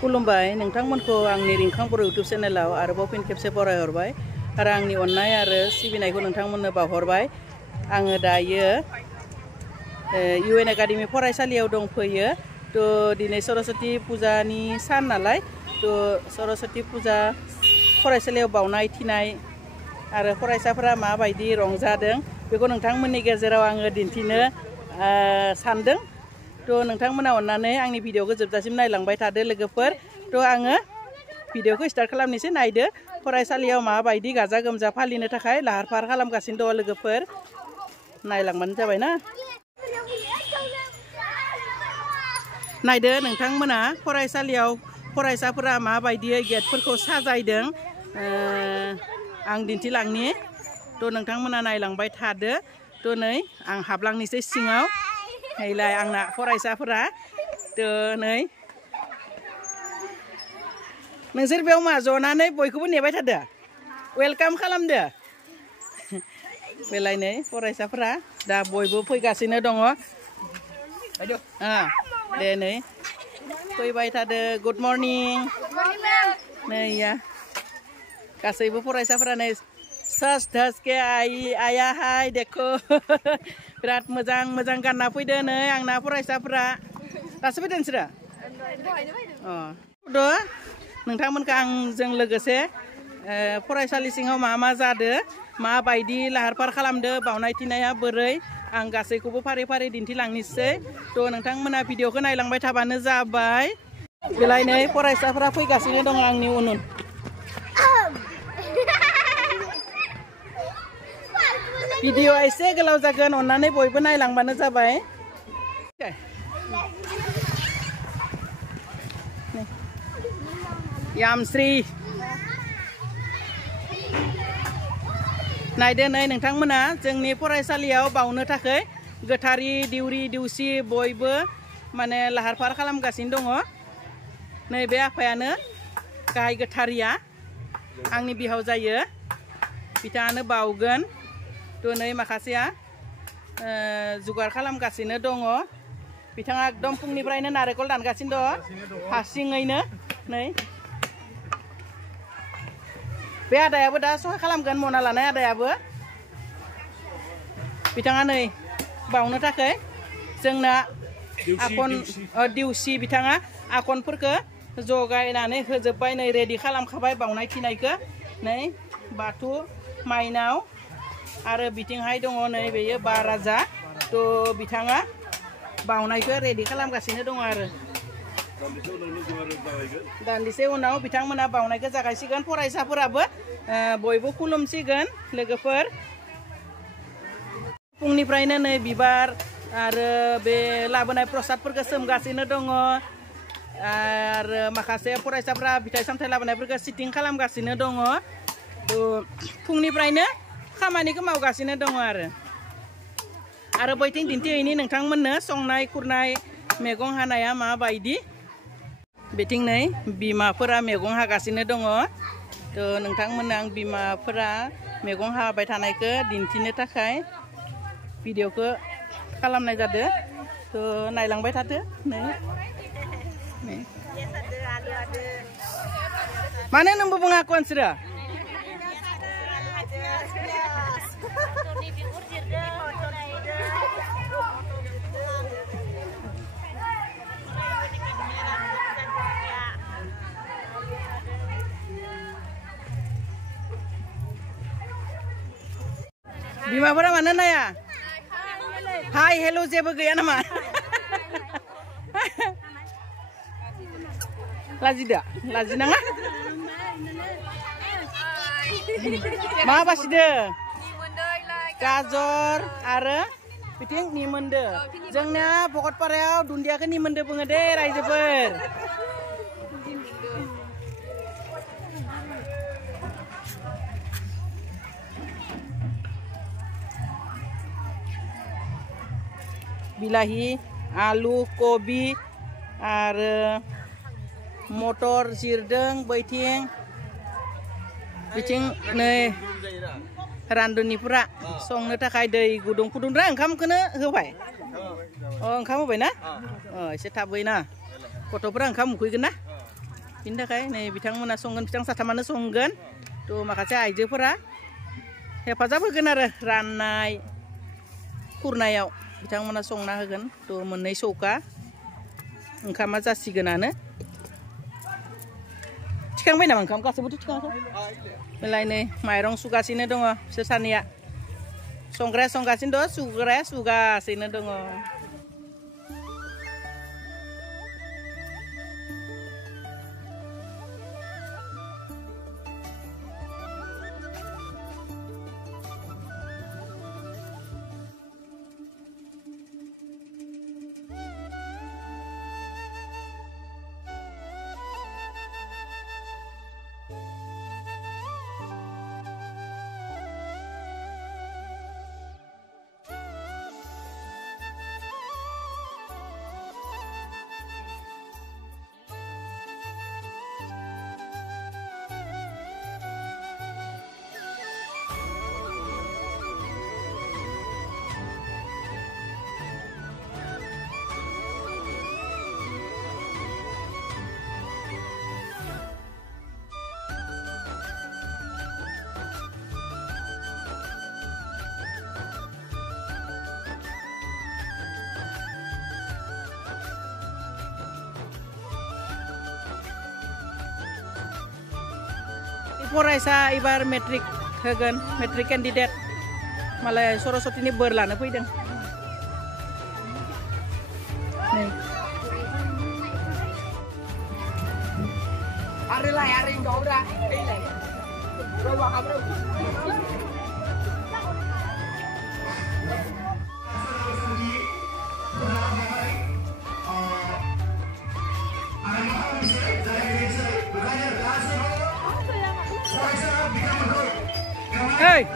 खुलुमबाय नोंथांमोनखौ आंनि रिंखां बर' इउटुब चेनेलाव आरोबाव फिन खेबसे बरायहरबाय आरो आंनि अननाय आरो सिबिनायखौ नोंथांमोननो बावहरबाय। आङो दायो UN एकाडेमि फरायसालियाव दंफैयो। दिनै सरस्वती फुजानि सान नालाय सरस्वती फुजा फरायसालियाव बावनाय थिनाय आरो फरायसाफोरा माबायदि रंजादों बेखौ नोंथांमोननि गेजेराव आङो दिन्थिनो सानदों। नोंथांमोना अननानै आंनि भिडिअखौ जोबजासिम नायलांबाय थादो लोगोफोर। आङो भिडिअखौ स्टार्ट खालामनोसै। नायदो फरायसालियाव माबायदि गाजा गोमजा फालिनो थाखाय लाहार फाहार खालामगासिनो दङ लोगोफोर। नायलांबानो जाबाय ना। नायदो नोंथांमोना फरायसालियाव फरायसाफोरा माबायदियै गेटफोरखौ साजायदों आं दिन्थिलांनि। नोंथांमोना नायलांबाय थादो। नै आं हाबलांनोसै सिङाव। नैलाय आंना फरायसाफोरा नै नोंसोर बेयाव मा जनानै बयखौबो नेबाय थादो वेलकाम खालामदो। बेलाय नै फरायसाफोरा दा बयबो फैगासिनो दङ। दे नै फैबाय थादो। Good morning. नै गासैबो फरायसाफोरा नै सस धस के आया हाय देखो बिराद मोजां मोजां गानना फैदो नै आंना फरायसाफोरा। दासो फैदों नोंसोरो? नोंथांमोनखौ आंजों लोगोसे फरायसालि सिङाव मा जादो माबायदि लाहार फाहार खालामदो बावनाय थिनाया बोरै आं गासैखौबो फारि फारि दिन्थिलांनोसै। नोंथांमोना भिडिअखौ नायलांबाय थाबानो जाबाय। बेलाय नै फरायसाफोरा फैगासिनो दङ आंनि उन उन। भिडिअ एसे गोलाव जागोन अननानै बयबो नायलांबानो जाबाय। यामश्री नायदो नै नोंथांमोना जोंनि फरायसालियाव बावनो थाखाय गोथारि दिउरि दिउसि बयबो माने लाहार फाहार खालामगासिनो दङ। नै बे आफायानो गाहाय गोथारिया आंनि बिहाव जायो। बिथाङानो बावगोन। नै माखासेया जुगार खालामगासिनो दङ। बिथाङा एकदम फुंनिफ्रायनो नारेंखल दानगासिनो दङ हारसिङैनो। नै बे आदायाबो दा सहाय खालामगोन मना लानाय आदायाबो। बिथाङा नै बावनो थाखाय जोंना आखन दिउसि बिथाङा आखनफोरखौ जगायनानै होजोब्बाय। नै रेडि खालामखाबाय बावनाय थिनायखौ। नै बाथौ माइनाव आरो बिथिंहाय दङ नै बेयो बा राजा। बिथाङा बावनायखौ रेडि खालामगासिनो दङ आरो दान्दिसे उनाव बिथांमोना बावनायखौ जागायसिगोन। फरायसाफोराबो बयबो खुलुमसिगोन लोगोफोर। फुंनिफ्रायनो नै बिबार आरो बे लाबोनाय प्रसादफोरखौ सोमगासिनो दङ आरो माखासे फरायसाफ्रा फिथाइ सामथाइ लाबोनायफोरखौ सिटिं खालामगासिनो दङ। फुंनिफ्रायनो खामानिखौ मावगासिनो दङ आरो बैथिं दिन्थिहैनि नोंथांमोननो संनाय खुरनाय मैगं हानाया माबायदि। बेथिं नै बिमाफोरा मैगं हागासिनो दङ। नोंथांमोननो आं बिमाफोरा मैगं हाबाय थानायखौ दिन्थिनो थाखाय भिडिअखौ खालामनाय जादों। नायलांबाय थादो। नै मानो नोंबो बुङाखै नोंसोरो? बिमाफोरा मानो नाया? हाय हेल' जेबो गैया नामा? लाजिदो? लाजिनाङा। मा बासिदो? गाजर आरो बिथिं निमोन्दो। जोंना भकतपारायाव दुन्दियाखौ निमोन्दो बुङो दे रायजोफोर। बिलाहि आलु कबि आरो मटर जिरदों बैथिं। बिथिं नै रान्धुनिफोरा संनो थाखाय दै गुदुं फुदुंदों। ओंखामखौनो होबाय? ओंखाम होबाय ना? एसे थाबै ना गथ'फोरा ओंखाम उखैगोन ना। बिनि थाखाय नै बिथांमोना संगोन बिथां साथामानो संगोन थ' माखासे आइजोफोरा हेफाजाब होगोन आरो राननाय खुरनायाव बिथांमोना संना होगोन थ' मोननै सौका ओंखामा जासिगोनानो थिखांबाय नामा ओंखाम गासैबोथ' थिखाङाखै बेलाय नै माइरं सुगासिनो दङ बिसोर सानैया संग्राया संगासिनो दं सुग्राया सुगासिनो दङ फरायसा एबार मेट्रिक होगोन मेट्रिक केन्डिडेट मालाय सरस्वतीनि बोर लानो फैदों Hey!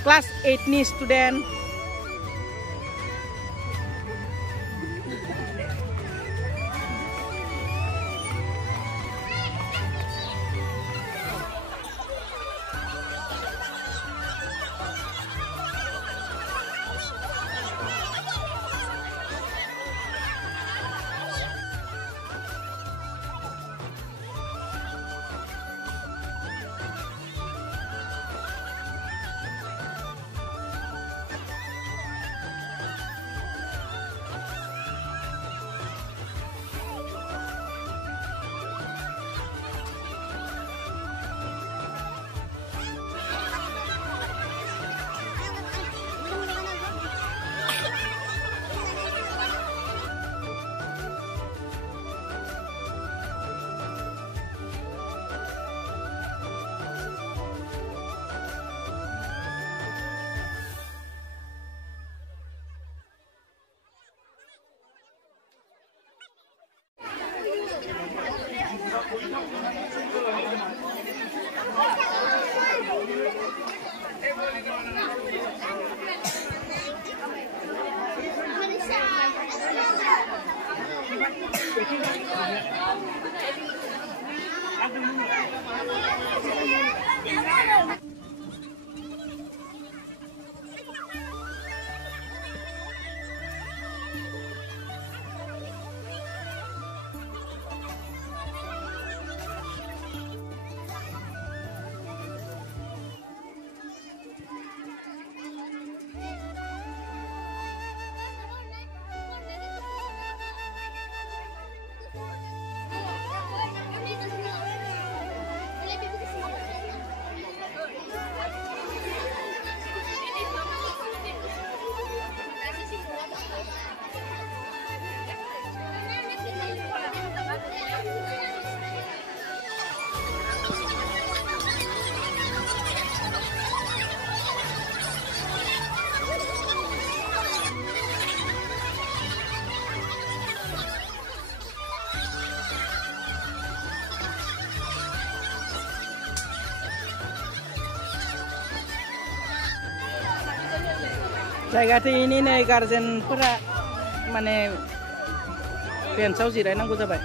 Kelas 8 nih student. जायगाथि ini नै गार्जेनफोरा माने बेन्चआव जिरायनांगौ जाबाय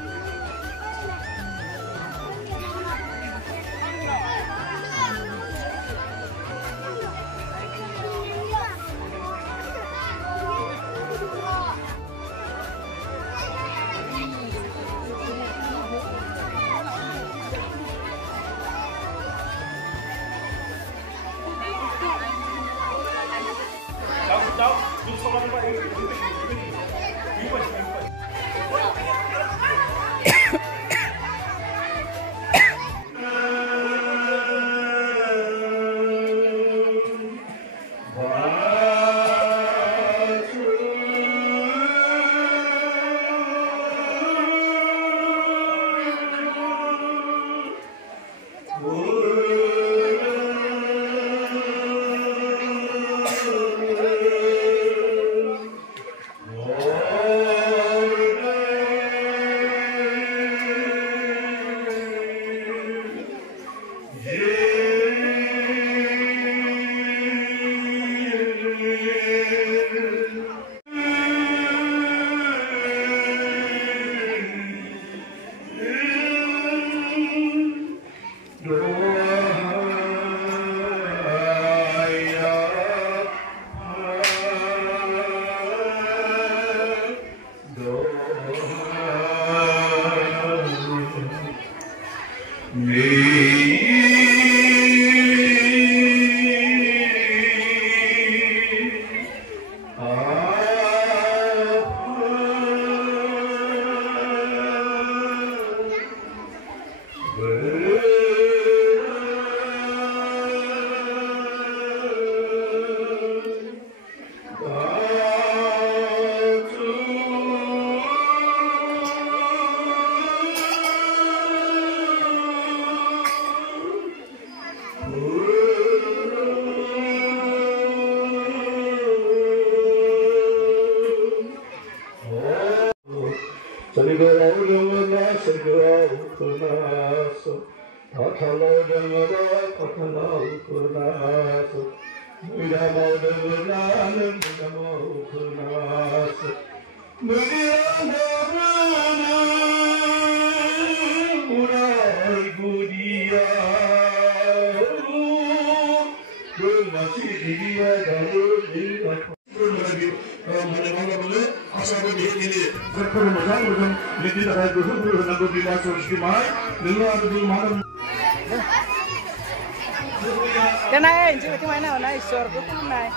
Cái này chứ cái máy nào này sửa cái phun này.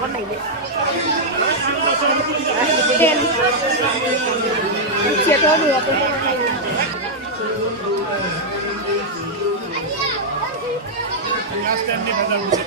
Con này đấy. Đen. Chia cho được cái này. Last time नहीं बता मुझे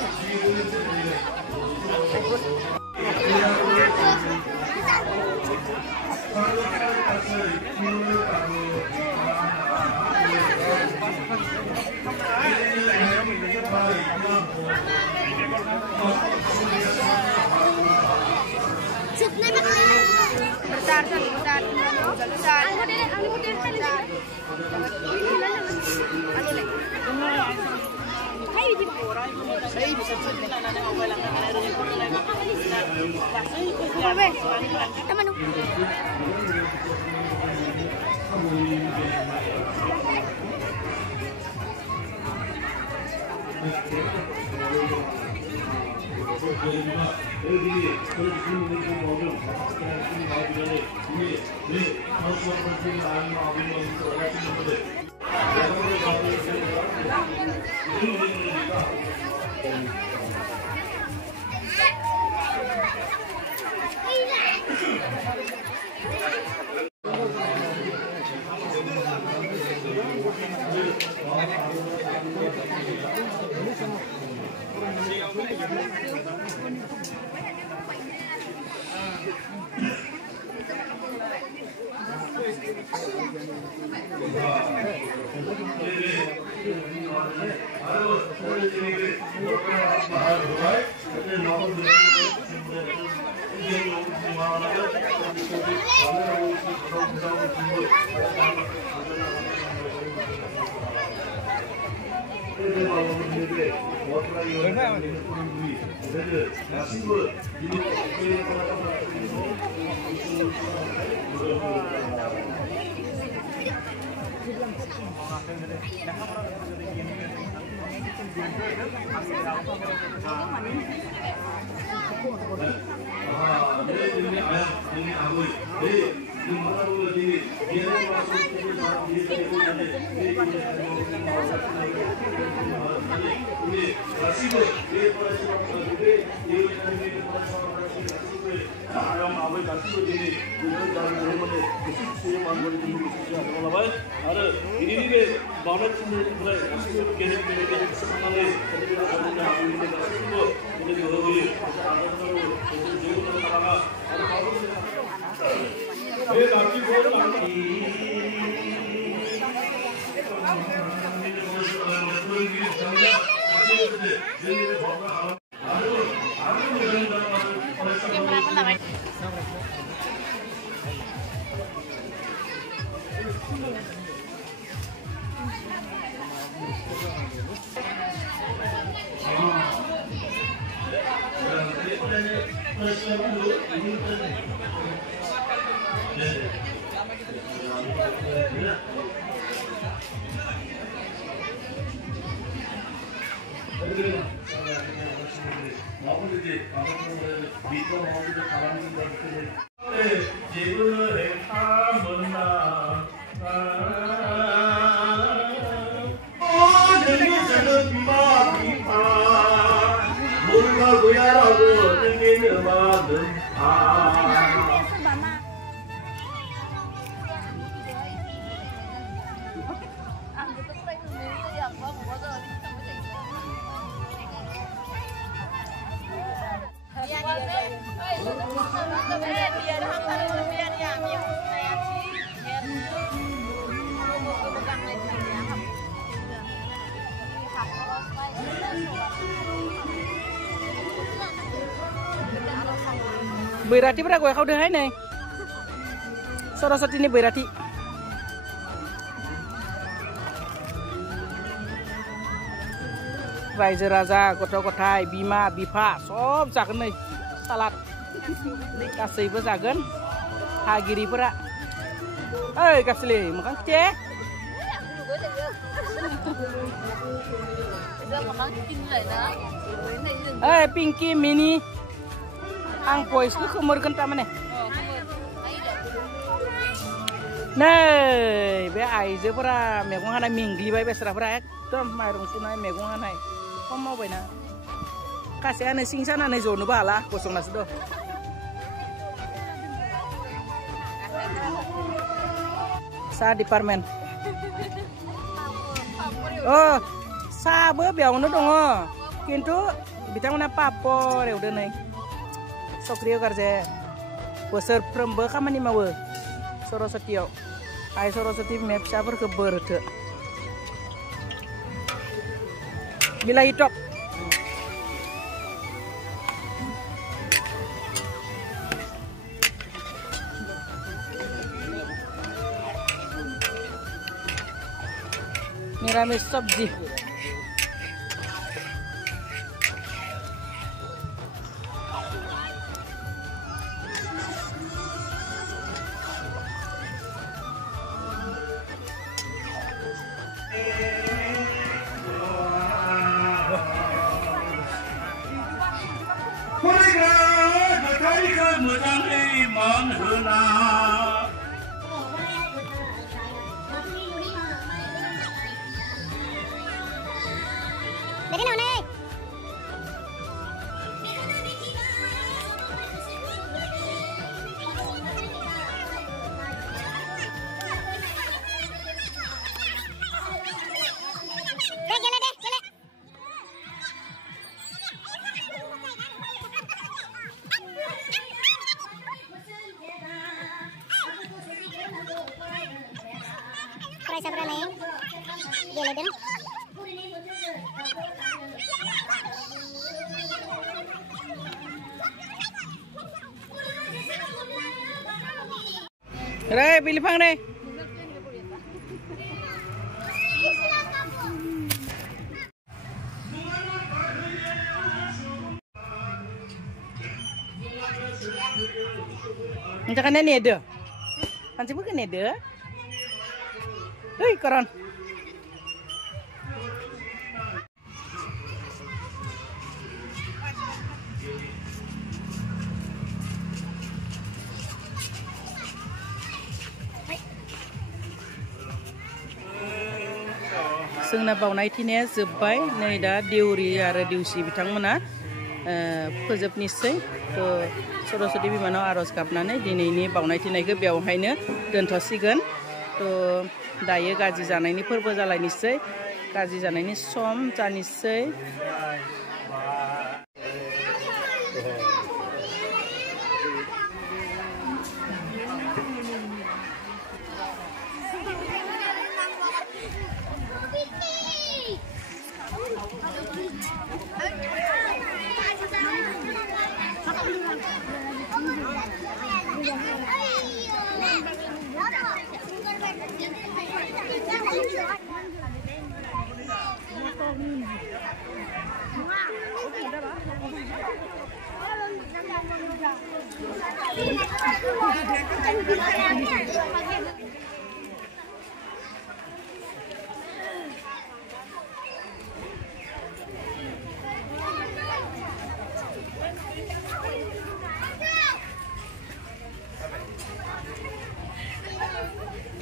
Berarti pernah gue kau udah nih. Sorosot ini berarti. Raja raja, kota-kota, bima, bipa, sob jagan nih. Salat. Kasih berjagan. Hagiri pera. Kasih makan cek. Pinky mini. Ang pois ku kemurkan taman Nah, be aije pura megung hanai mingli bai besra pura ekdom mairung sunai megung hanai. Mau bai na. Kasih ane singsan ane zonu bala kosong nas do. Sa departemen. Oh, sabe biang nu dongo. Kintu bitang na papor ya udah nih. Sokrio kerja, besar perempuan kaman ni mawe, Sorosatio, ay Sorosati map siapa ke berde, bila hidup, niramis sabji. Dari nào đây? Price berapa nih? Gila deh. Rai, pilih pang deh. Macam mana ni ada? Panci bukan ada? Hei, koron. जोंना बावनाय थिनाया जोब्बाय नै दा देउरि आरो देउसि बिथांमोना फोजोबनिसै सरस्वती बिमानाव आरज गाबनानै दिनैनि बावनाय थिनायखौ बेवहायनो दोनथ'सिगोन दायो गाजि जानायनि फोरबो जालायनोसै गाजि जानायनि सम जानोसै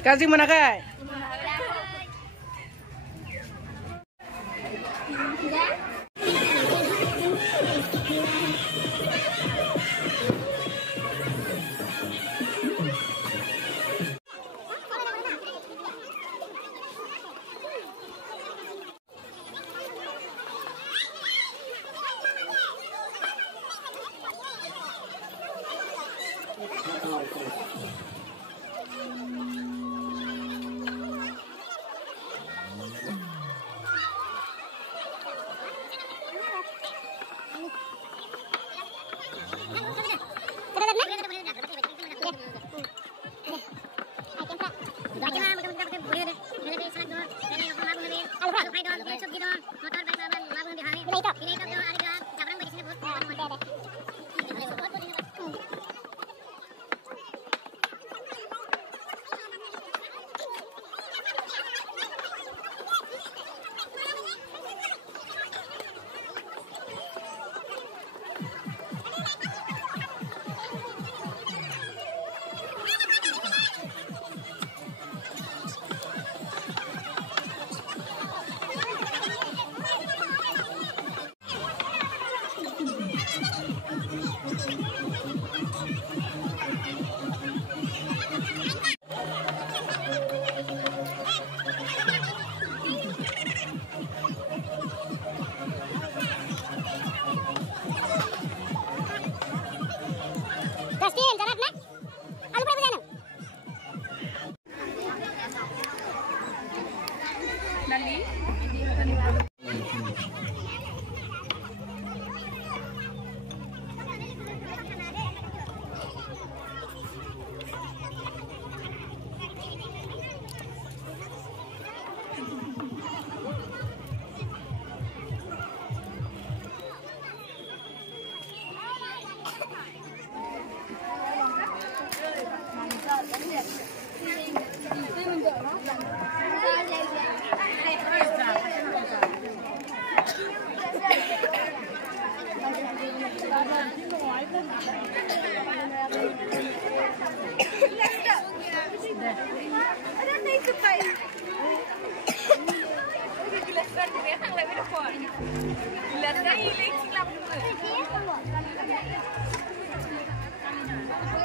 गाज्रि मोनाखै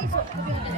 Let's go.